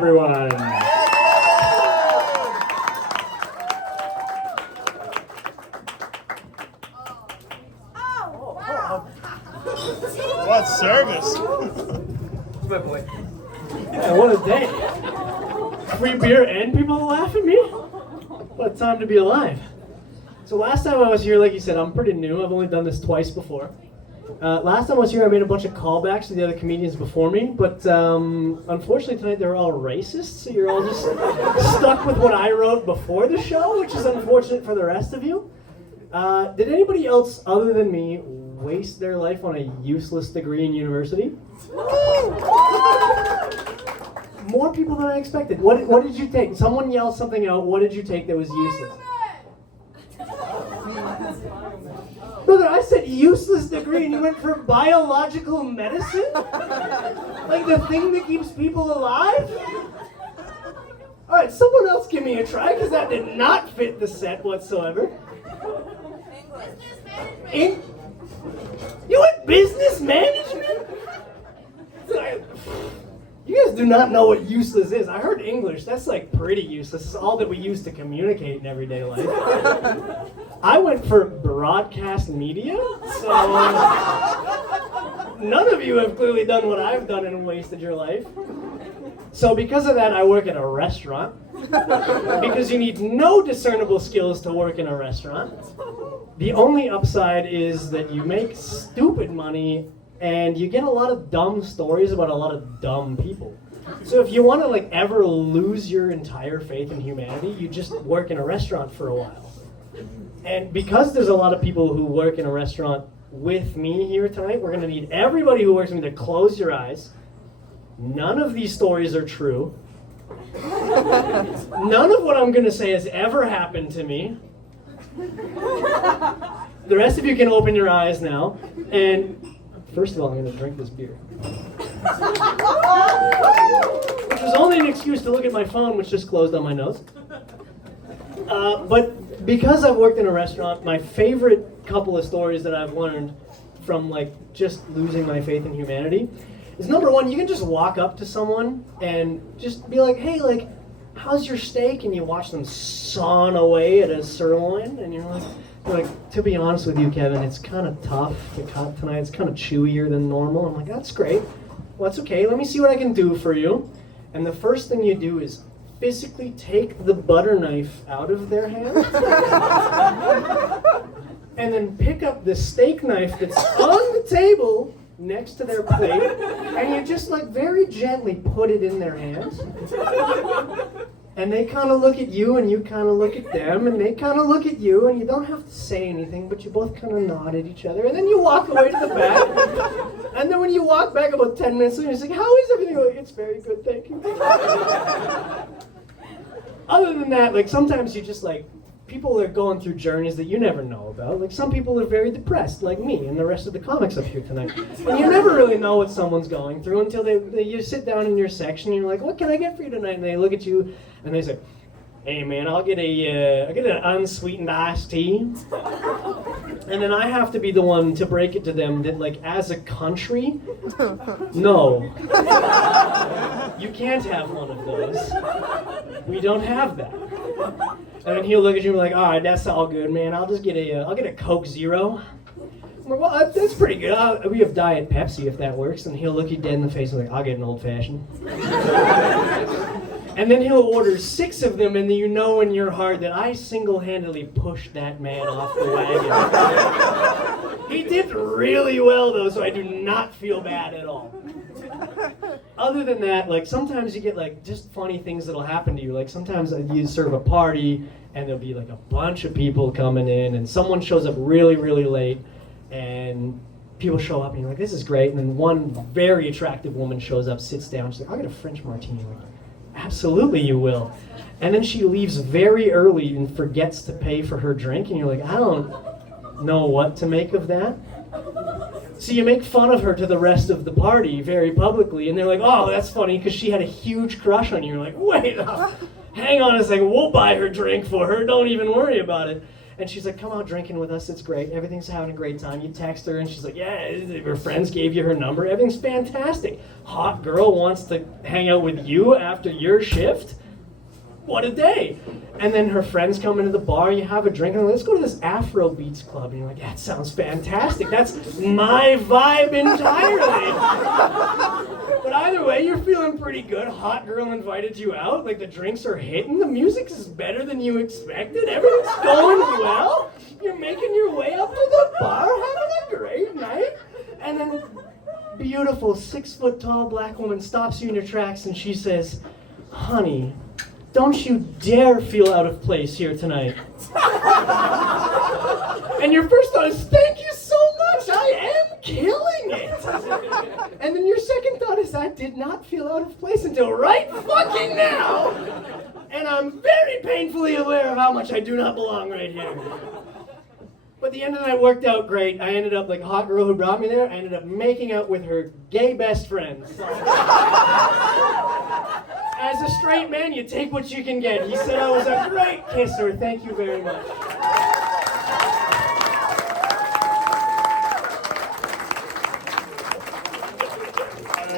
Everyone. What service? Boy. Yeah, what a day. Free beer and people to laugh at me? What a time to be alive. So last time I was here, like you said, I'm pretty new. I've only done this twice before. Last time I was here, I made a bunch of callbacks to the other comedians before me, but unfortunately tonight they're all racist, so you're all just stuck with what I wrote before the show, which is unfortunate for the rest of you. Did anybody else other than me waste their life on a useless degree in university? More people than I expected. What did you take? Someone yelled something out. What did you take that was useless? Brother, I said useless degree and you went for biological medicine? Like the thing that keeps people alive? Alright, someone else give me a try because that did not fit the set whatsoever. You went business management? You guys do not know what useless is. I heard English. That's like pretty useless. It's all that we use to communicate in everyday life. I went for broadcast media, so none of you have clearly done what I've done and wasted your life. So because of that, I work at a restaurant. Because you need no discernible skills to work in a restaurant. The only upside is that you make stupid money and you get a lot of dumb stories about a lot of dumb people. So if you want to like ever lose your entire faith in humanity, you just work in a restaurant for a while. And because there's a lot of people who work in a restaurant with me here tonight, we're going to need everybody who works with me to close your eyes. None of these stories are true. None of what I'm going to say has ever happened to me. The rest of you can open your eyes now. And first of all, I'm going to drink this beer. Which was only an excuse to look at my phone, which just closed on my nose. But because I've worked in a restaurant, my favorite couple of stories that I've learned from like just losing my faith in humanity is number one, you can just walk up to someone and just be like, hey, like, how's your steak? And you watch them sawn away at a sirloin, and you're like, to be honest with you, Kevin, it's kind of tough to cut tonight. It's kind of chewier than normal. I'm like, that's great. Well, that's okay. Let me see what I can do for you. And the first thing you do is physically take the butter knife out of their hand and then pick up the steak knife that's on the table next to their plate, and you just like very gently put it in their hands. And they kind of look at you, and you kind of look at them, and they kind of look at you, and you don't have to say anything, but you both kind of nod at each other, and then you walk away to the back. And then when you walk back about 10 minutes later, you're like, how is everything? Like, it's very good, thank you. Other than that, like sometimes you just like, people are going through journeys that you never know about. Like some people are very depressed, like me and the rest of the comics up here tonight. And you never really know what someone's going through until you sit down in your section and you're like, what can I get for you tonight? And they look at you and they say, hey man, I'll get an unsweetened iced tea. And then I have to be the one to break it to them that like as a country, no. You can't have one of those. We don't have that. And then he'll look at you and be like, all right, that's all good, man. I'll get a Coke Zero. I'm like, well, that's pretty good. We have Diet Pepsi if that works. And he'll look you dead in the face and be like, I'll get an old fashioned. And then he'll order 6 of them, and then you know in your heart that I single-handedly pushed that man off the wagon. He did really well, though, so I do not feel bad at all. Other than that, like sometimes you get like just funny things that'll happen to you. Like sometimes you serve a party and there'll be like a bunch of people coming in and someone shows up really, really late and people show up and you're like, this is great. And then one very attractive woman shows up, sits down, she's like, I'll get a French martini. Like, absolutely you will. And then she leaves very early and forgets to pay for her drink and you're like, I don't know what to make of that. So you make fun of her to the rest of the party very publicly, and they're like, oh, that's funny, because she had a huge crush on you. You're like, wait, hang on a second, we'll buy her drink for her, don't even worry about it. And she's like, come out drinking with us, it's great, everything's having a great time. You text her and she's like, yeah, her friends gave you her number, everything's fantastic. Hot girl wants to hang out with you after your shift? What a day. And then her friends come into the bar, you have a drink, and let's go to this Afro Beats club. And you're like, that sounds fantastic. That's my vibe entirely. But either way, you're feeling pretty good. Hot girl invited you out. Like, the drinks are hitting. The music is better than you expected. Everything's going well. You're making your way up to the bar, having a great night. And then beautiful 6-foot-tall black woman stops you in your tracks and she says, honey, don't you dare feel out of place here tonight. And your first thought is, thank you so much, I am killing it. And then your second thought is, I did not feel out of place until right fucking now. And I'm very painfully aware of how much I do not belong right here. But the end of the night worked out great. I ended up, like a hot girl who brought me there, I ended up making out with her gay best friend. As a straight man, you take what you can get. He said I was a great kisser. Thank you very much.